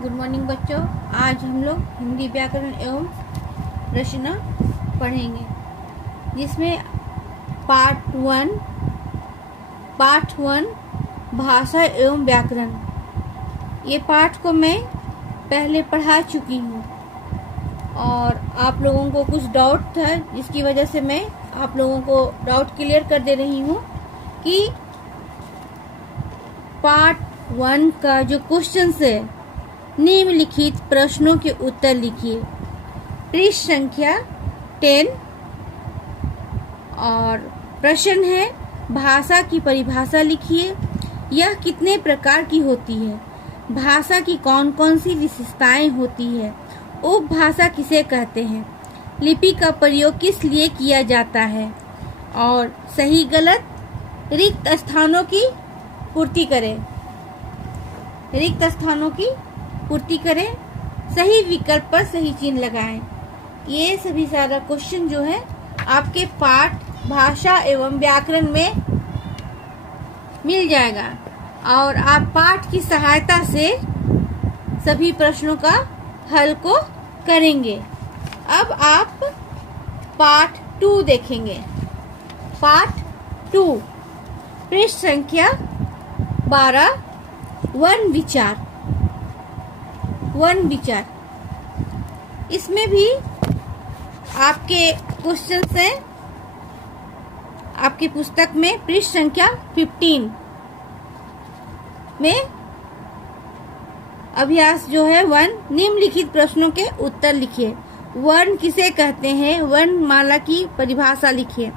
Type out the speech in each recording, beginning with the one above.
Good morning बच्चों। आज हम लोग हिंदी व्याकरण एवं रचना पढ़ेंगे, जिसमें पार्ट वन भाषा एवं व्याकरण। ये पाठ को मैं पहले पढ़ा चुकी हूँ और आप लोगों को कुछ डाउट था, जिसकी वजह से मैं आप लोगों को डाउट क्लियर कर दे रही हूँ कि पार्ट वन का जो क्वेश्चन है, निम्नलिखित प्रश्नों के उत्तर लिखिए। पृष्ठ संख्या 10 और प्रश्न है भाषा की परिभाषा लिखिए। यह कितने प्रकार की होती है? भाषा की कौन कौन सी विशेषताएं होती है? उपभाषा किसे कहते हैं? लिपि का प्रयोग किस लिए किया जाता है? और सही गलत रिक्त स्थानों की पूर्ति करें। रिक्त स्थानों की पूर्ति करें, सही विकल्प पर सही चिन्ह लगाएं। ये सभी सारा क्वेश्चन जो है आपके पाठ भाषा एवं व्याकरण में मिल जाएगा और आप पाठ की सहायता से सभी प्रश्नों का हल को करेंगे। अब आप पार्ट 2 देखेंगे। पार्ट 2 पृष्ठ संख्या 12 वन विचार। इसमें भी आपके क्वेश्चन हैं। आपकी पुस्तक में पृष्ठ संख्या 15 में अभ्यास जो है निम्नलिखित प्रश्नों के उत्तर लिखिए। वर्ण किसे कहते हैं? वर्णमाला की परिभाषा लिखिए।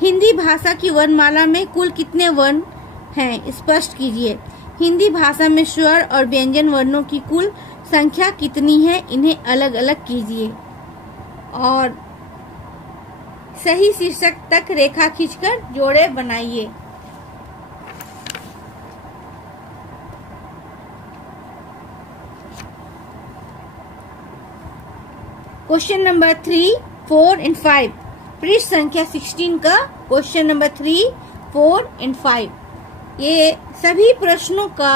हिंदी भाषा की वर्णमाला में कुल कितने वर्ण हैं? स्पष्ट कीजिए। हिंदी भाषा में स्वर और व्यंजन वर्णों की कुल संख्या कितनी है? इन्हें अलग अलग कीजिए और सही शीर्षक तक रेखा खींचकर जोड़े बनाइए। Question number 3, 4 and 5। पृष्ठ संख्या 16 का क्वेश्चन नंबर 3, 4 एंड 5। ये सभी प्रश्नों का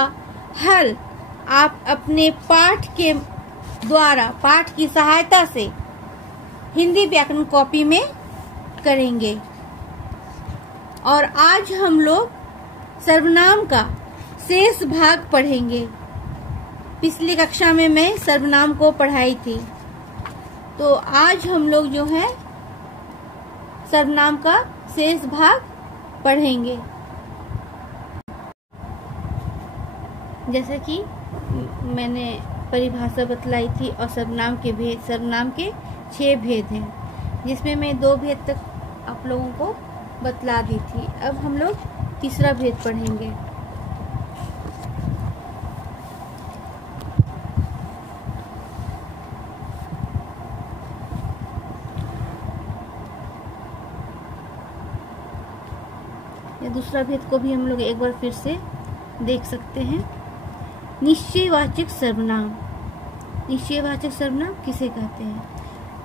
हल आप अपने पाठ के द्वारा, पाठ की सहायता से हिंदी व्याकरण कॉपी में करेंगे। और आज हम लोग सर्वनाम का शेष भाग पढ़ेंगे। पिछली कक्षा में मैं सर्वनाम को पढ़ाई थी, तो आज हम लोग जो है सर्वनाम का शेष भाग पढ़ेंगे। जैसे कि मैंने परिभाषा बतलाई थी और सर्वनाम के भेद। सर्वनाम के 6 भेद हैं, जिसमें मैं 2 भेद तक आप लोगों को बतला दी थी। अब हम लोग तीसरा भेद पढ़ेंगे। या दूसरा भेद को भी हम लोग एक बार फिर से देख सकते हैं। निश्चयवाचक सर्वनाम। निश्चयवाचक सर्वनाम किसे कहते हैं?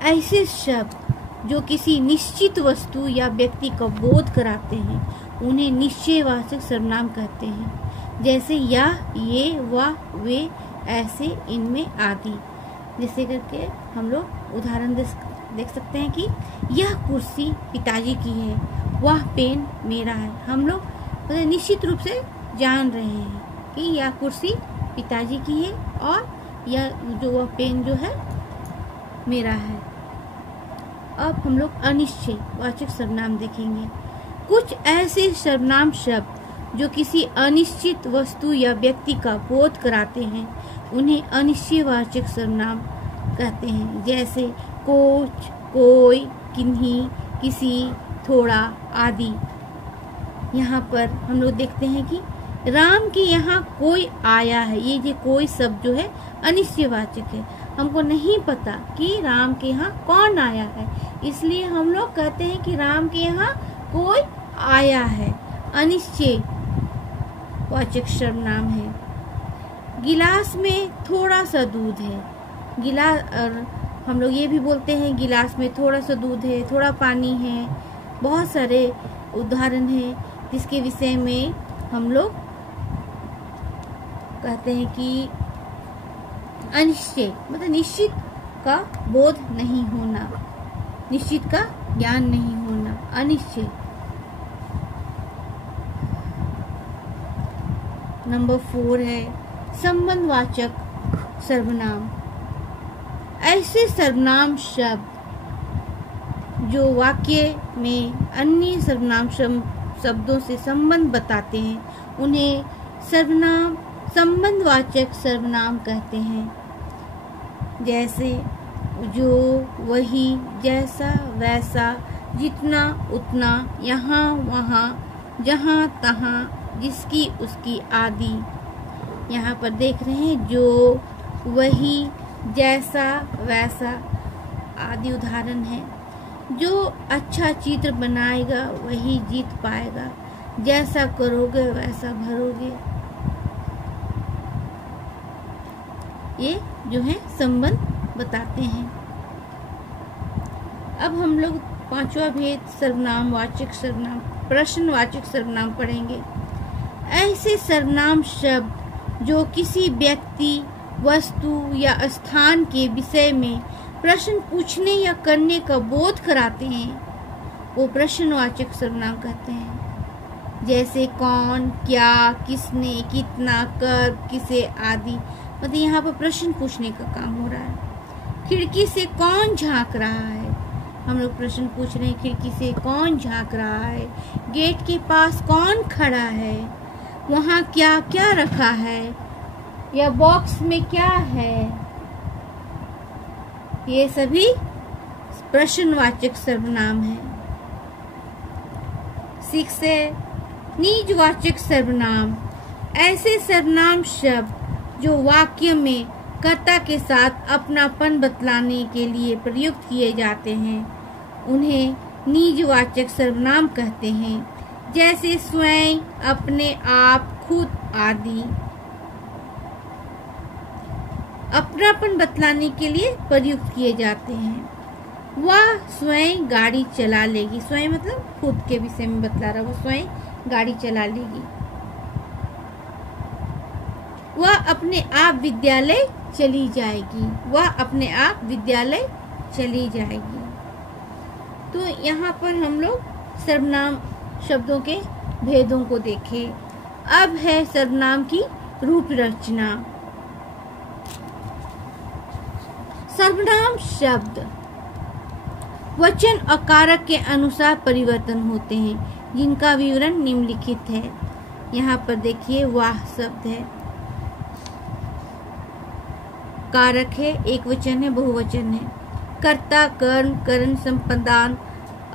ऐसे शब्द जो किसी निश्चित वस्तु या व्यक्ति का बोध कराते हैं, उन्हें निश्चयवाचक सर्वनाम कहते हैं। जैसे यह, ये, वह, वे, ऐसे, इनमें आदि। जैसे करके हम लोग उदाहरण देख सकते हैं कि यह कुर्सी पिताजी की है, वह पेन मेरा है। हम लोग निश्चित रूप से जान रहे हैं कि यह कुर्सी पिताजी की है और यह जो वह पेन जो है मेरा है। अब हम लोग अनिश्चयवाचक सर्वनाम देखेंगे। कुछ ऐसे सर्वनाम शब्द जो किसी अनिश्चित वस्तु या व्यक्ति का बोध कराते हैं, उन्हें अनिश्चयवाचक सर्वनाम कहते हैं। जैसे कोच, कोई, किन्हीं, किसी, थोड़ा आदि। यहाँ पर हम लोग देखते हैं कि राम के यहाँ कोई आया है। ये जो कोई शब्द जो है अनिश्चयवाचक है। हमको नहीं पता कि राम के यहाँ कौन आया है, इसलिए हम लोग कहते हैं कि राम के यहाँ कोई आया है। अनिश्चयवाचक सर्वनाम है। गिलास में थोड़ा सा दूध है। गिलास, और हम लोग ये भी बोलते हैं गिलास में थोड़ा सा दूध है, थोड़ा पानी है। बहुत सारे उदाहरण हैं जिसके विषय में हम लोग कहते हैं कि अनिश्चय मतलब निश्चित का बोध नहीं होना, निश्चित का ज्ञान नहीं होना, अनिश्चय। नंबर 4 है संबंधवाचक सर्वनाम। ऐसे सर्वनाम शब्द जो वाक्य में अन्य सर्वनाम शब्दों से संबंध बताते हैं उन्हें सर्वनाम संबंधवाचक सर्वनाम कहते हैं। जैसे जो, वही, जैसा, वैसा, जितना, उतना, यहाँ, वहाँ, जहाँ, तहाँ, जिसकी, उसकी आदि। यहाँ पर देख रहे हैं जो, वही, जैसा, वैसा आदि उदाहरण है। जो अच्छा चित्र बनाएगा वही जीत पाएगा, जैसा करोगे वैसा भरोगे। ये जो है संबंध बताते हैं। अब हम लोग 5वां भेद सर्वनाम वाचक सर्वनाम प्रश्नवाचक सर्वनाम पढ़ेंगे। ऐसे सर्वनाम शब्द जो किसी व्यक्ति, वस्तु या स्थान के विषय में प्रश्न पूछने या करने का बोध कराते हैं वो प्रश्नवाचक सर्वनाम कहते हैं। जैसे कौन, क्या, किसने, कितना, कब, किसे आदि। मतलब यहाँ पर प्रश्न पूछने का काम हो रहा है। खिड़की से कौन झांक रहा है, हम लोग प्रश्न पूछ रहे हैं खिड़की से कौन झांक रहा है। गेट के पास कौन खड़ा है, वहाँ क्या क्या रखा है, या बॉक्स में क्या है। ये सभी प्रश्नवाचक सर्वनाम है। 6 है निजवाचक सर्वनाम। ऐसे सर्वनाम शब्द जो वाक्य में कर्ता के साथ अपनापन बतलाने के लिए प्रयुक्त किए जाते हैं उन्हें निजवाचक सर्वनाम कहते हैं। जैसे स्वयं, अपने आप, खुद आदि। अपनापन बतलाने के लिए प्रयुक्त किए जाते हैं। वह स्वयं गाड़ी चला लेगी, स्वयं मतलब खुद के विषय में बतला रहा, वो स्वयं गाड़ी चला लेगी। वह अपने आप विद्यालय चली जाएगी, वह अपने आप विद्यालय चली जाएगी। तो यहाँ पर हम लोग सर्वनाम शब्दों के भेदों को देखें। अब है सर्वनाम की रूप रचना। सर्वनाम शब्द वचन और कारक के अनुसार परिवर्तन होते हैं जिनका विवरण निम्नलिखित है। यहाँ पर देखिए वाह शब्द है, कारक है, एक वचन है, बहुवचन है। कर्ता, कर्म, करण, संपदान,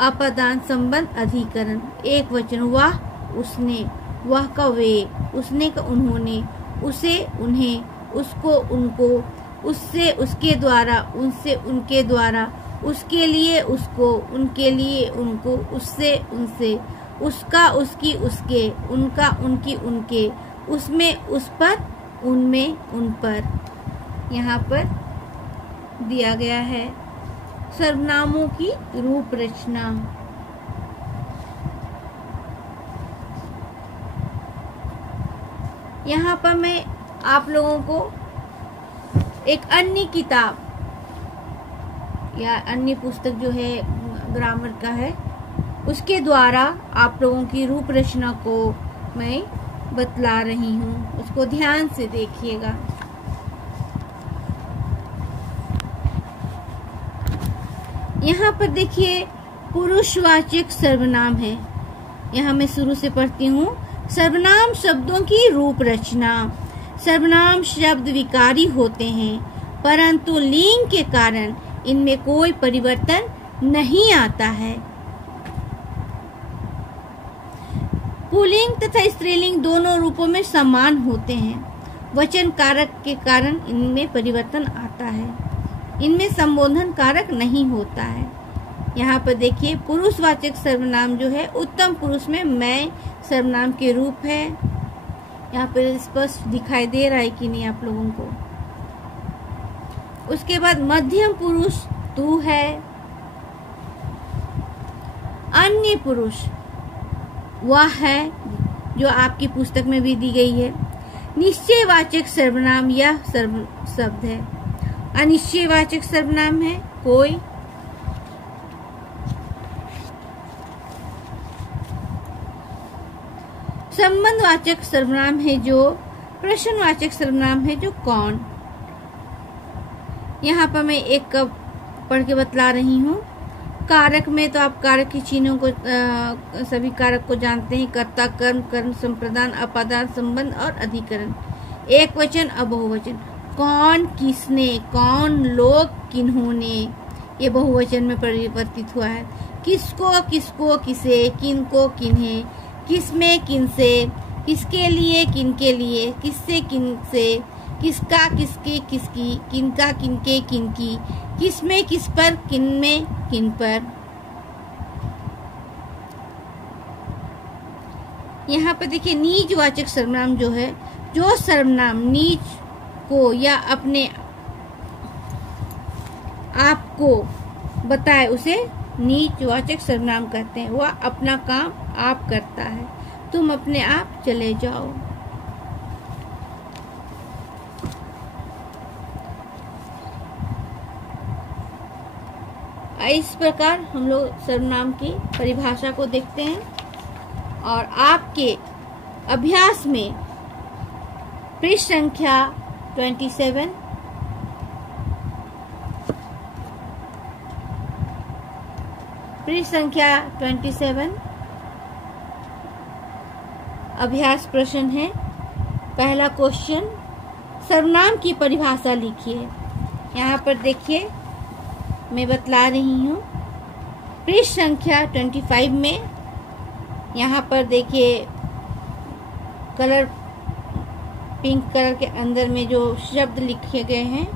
अपादान, संबंध, अधिकरण। एक वचन वाह उसने, वह का वे, उसने का उन्होंने, उसे उन्हें, उसको उनको, उससे उसके द्वारा, उनसे उनके द्वारा, उसके लिए उसको, उनके लिए उनको, उससे उनसे, उसका उसकी उसके, उनका उनकी उनके, उसमें उस पर, उनमें उन पर। यहाँ पर दिया गया है सर्वनामों की रूप रचना। यहाँ पर मैं आप लोगों को एक अन्य किताब या अन्य पुस्तक जो है ग्रामर का है उसके द्वारा आप लोगों की रूप रचना को मैं बतला रही हूँ, उसको ध्यान से देखिएगा। यहाँ पर देखिए पुरुषवाचक सर्वनाम है। यहाँ मैं शुरू से पढ़ती हूँ। सर्वनाम शब्दों की रूप रचना। सर्वनाम शब्द विकारी होते हैं परंतु लिंग के कारण इनमें कोई परिवर्तन नहीं आता है। पुल्लिंग तथा स्त्रीलिंग दोनों रूपों में समान होते हैं। वचन कारक के कारण इनमें परिवर्तन आता है, इनमें संबोधन कारक नहीं होता है। यहाँ पर देखिए पुरुषवाचक सर्वनाम जो है उत्तम पुरुष में मैं सर्वनाम के रूप है। यहाँ पर स्पष्ट दिखाई दे रहा है कि नहीं आप लोगों को। उसके बाद मध्यम पुरुष तू है। अन्य पुरुष वह है जो आपकी पुस्तक में भी दी गई है। निश्चयवाचक सर्वनाम यह शब्द है। अनिश्चयवाचक सर्वनाम है कोई। संबंधवाचक सर्वनाम है जो। प्रश्नवाचक सर्वनाम है जो कौन। यहाँ पर मैं एक का पढ़ के बतला रही हूँ। कारक में तो आप कारक की चिन्हों को सभी कारक को जानते हैं। कर्ता, कर्म, कर्म संप्रदान, अपादान, संबंध और अधिकरण। एक वचन और बहुवचन। कौन, किसने, कौन, लोग, किन्होंने, ये बहुवचन में परिवर्तित हुआ है। किसको, किसको, किसे, किनको, किन्हें, किसमें, किनसे, किसके लिए, किनके लिए, किससे, किनसे, किसका, किसकी, किसकी, किनका, किनके, किनकी, किसमें, किस पर, किनमें, किन पर। यहाँ पर देखिए नीचवाचक सर्वनाम जो है, जो सर्वनाम नीच को या अपने आप को बताए उसे नीचवाचक सर्वनाम कहते हैं। वह अपना काम आप करता है। तुम अपने आप चले जाओ। इस प्रकार हम लोग सर्वनाम की परिभाषा को देखते हैं और आपके अभ्यास में पृष्ठ संख्या 27 अभ्यास प्रश्न है। पहला क्वेश्चन, सर्वनाम की परिभाषा लिखिए। यहाँ पर देखिए मैं बतला रही हूँ। पृष्ठ संख्या 25 में यहाँ पर देखिए कलर पिंक कलर के अंदर में जो शब्द लिखे गए हैं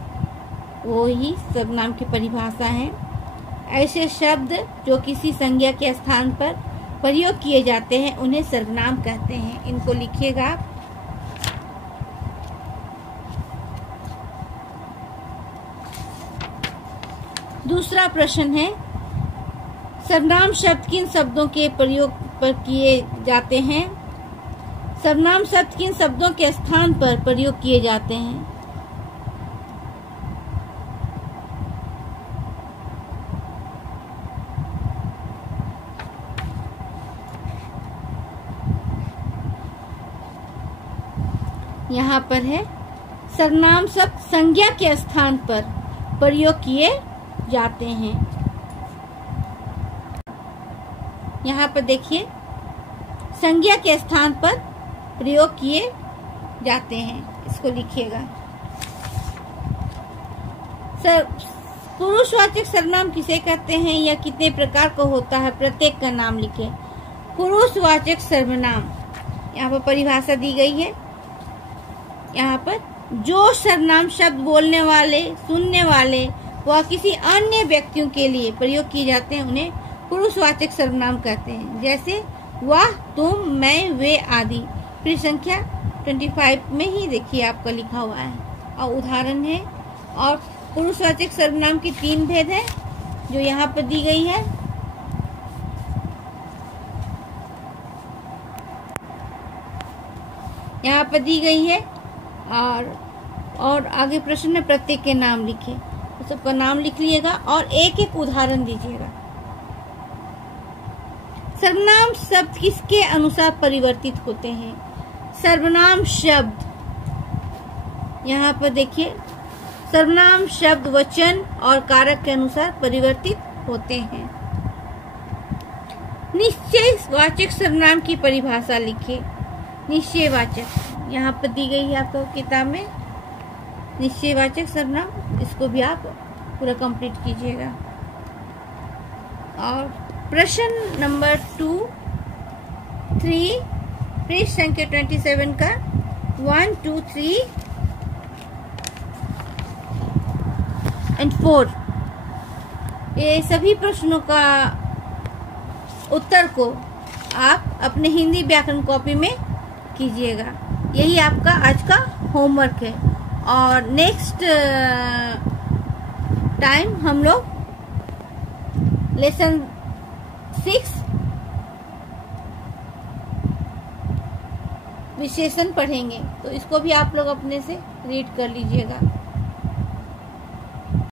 वो ही सर्वनाम की परिभाषा है। ऐसे शब्द जो किसी संज्ञा के स्थान पर प्रयोग किए जाते हैं उन्हें सर्वनाम कहते हैं। इनको लिखिएगा आप। दूसरा प्रश्न है, सर्वनाम शब्द किन शब्दों के प्रयोग पर किए जाते हैं। सर्वनाम शब्द किन शब्दों के स्थान पर प्रयोग किए जाते हैं। यहाँ पर है सर्वनाम शब्द संज्ञा के स्थान पर प्रयोग किए जाते हैं। यहाँ पर देखिए संज्ञा के स्थान पर प्रयोग किए जाते हैं। इसको लिखिएगा। पुरुषवाचक सर्वनाम किसे कहते हैं या कितने प्रकार का होता है, प्रत्येक का नाम लिखे। पुरुषवाचक सर्वनाम यहाँ पर परिभाषा दी गई है। यहाँ पर जो सर्वनाम शब्द बोलने वाले, सुनने वाले वह किसी अन्य व्यक्तियों के लिए प्रयोग किए जाते हैं उन्हें पुरुषवाचक सर्वनाम कहते हैं। जैसे वह, तुम, मैं, वे आदि। पृष्ठ संख्या 25 में ही देखिए आपका लिखा हुआ है और उदाहरण है। और पुरुषवाचक सर्वनाम की 3 भेद है जो यहाँ पर दी गई है। यहाँ पर दी गई है और आगे प्रश्न में प्रत्येक के नाम लिखे। तो सबका नाम लिख लीजिएगा और एक एक उदाहरण दीजिएगा। सर्वनाम शब्द किसके अनुसार परिवर्तित होते हैं। सर्वनाम शब्द यहाँ पर देखिए सर्वनाम शब्द वचन और कारक के अनुसार परिवर्तित होते हैं। निश्चयवाचक सर्वनाम की परिभाषा लिखिए। निश्चयवाचक यहाँ पर दी गई है आपको किताब में। निश्चयवाचक सर्वनाम, इसको भी आप पूरा कंप्लीट कीजिएगा। और प्रश्न नंबर 2, 3 पृष्ठ संख्या 27 का 1, 2, 3 और 4 ये सभी प्रश्नों का उत्तर को आप अपने हिंदी व्याकरण कॉपी में कीजिएगा। यही आपका आज का होमवर्क है। और नेक्स्ट टाइम हम लोग लेसन 6 विशेषण पढ़ेंगे, तो इसको भी आप लोग अपने से रीड कर लीजिएगा।